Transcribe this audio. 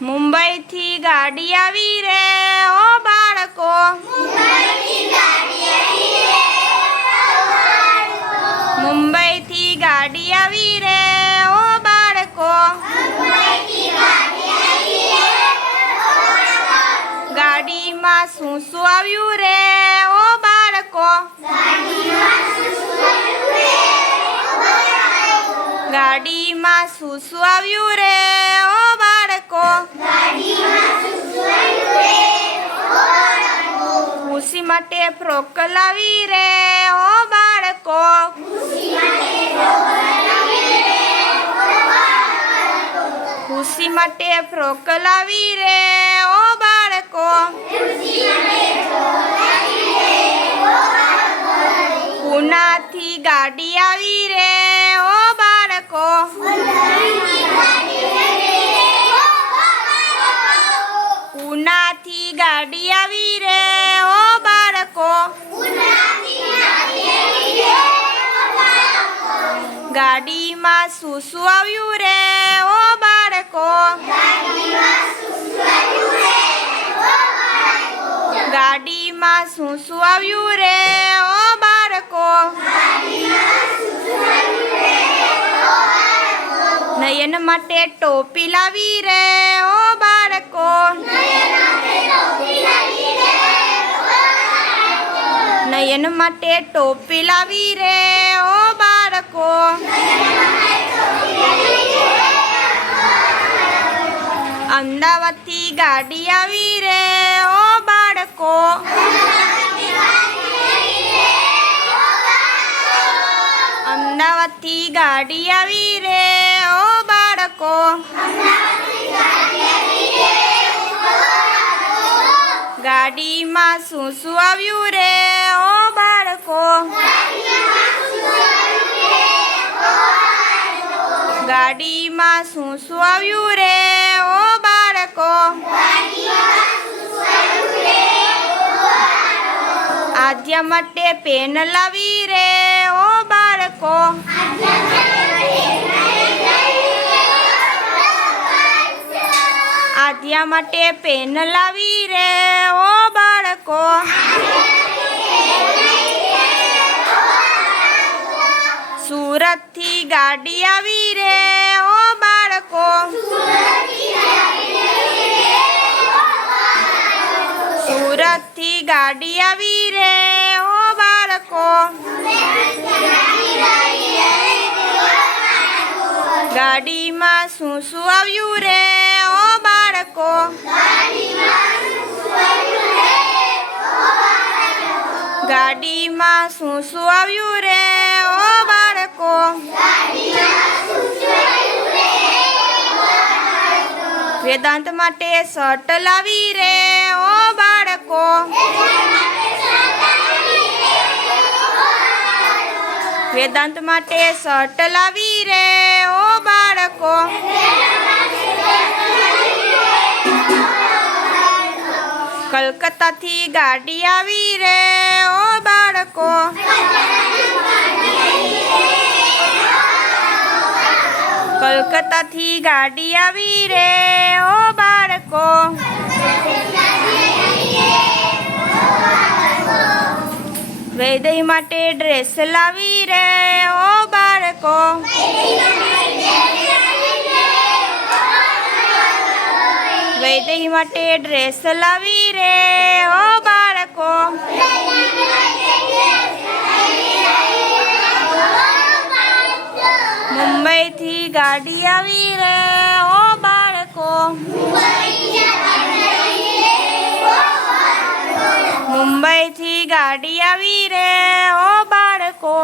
મુંબઈથી ગાડી આવી રે ઓ બાળકો, મુંબઈથી ગાડી આવી રે ઓ બાળકો, ગાડીમાં શું શું આવ્યું રે ઓ બાળકો, ગાડીમાં શું શું આવ્યું રે ઓ બાળકો, ખુશી માટે ફ્રોક લાવી રે ઓ બાળકો, ખુશી માટે ફ્રોક લાવી રે ઓ બાળકો, પૂનાથી ગાડી આવી રે ઓ બાળકો, પૂનાથી ગાડી આવી રે ઓ બાળકો, ગાડીમાં શું શું આવ્યું રે ઓ બાળકો, ગાડીમાં શું શું આવ્યું રે ઓ બાળકો, નયન માટે ટોપી લાવી રે ઓ બાળકો, નયન માટે ટોપી લાવી રે ઓ બાળકો, અમદાવાદથી ગાડી આવી રે ઓ બાળકો, અમદાવાદથી ગાડી આવી રે ઓ બાળકો, ગાડીમાં શું શું આવ્યું રે ઓ બાળકો, ગાડીમાં શું શું આવ્યું રે ઓ બાળકો, આદ્યા માટે પેન લાવી રે ઓ બાળકો, આદ્યા માટે પેન લાવી રે ઓ બાળકો, સુરતથી ગાડી આવી રે ઓ બાળકો, સુરતથી ગાડી આવી રે ઓ બાળકો, ગાડીમાં શું શું આવ્યું રે ઓ બાળકો, ગાડીમાં શું શું આવ્યું રે ઓ બાળકો, વેદાંત માટે શર્ટ લાવી રે ઓ બાળકો, વેદાંત માટે શર્ટ લાવી રે ઓ બાળકો, કલકત્તાથી ગાડી આવી રે ઓ બાળકો, કલકત્તાથી ગાડી આવી રે ઓ બાળકો, વૈદય માટે ડ્રેસ લાવી રે ઓ બાળકો, વૈદય માટે ડ્રેસ લાવી રે ઓ બાળકો, મુંબઈથી ગાડી આવી રે ઓ બાળકો, મુંબઈથી ગાડી આવી રે ઓ બાળકો,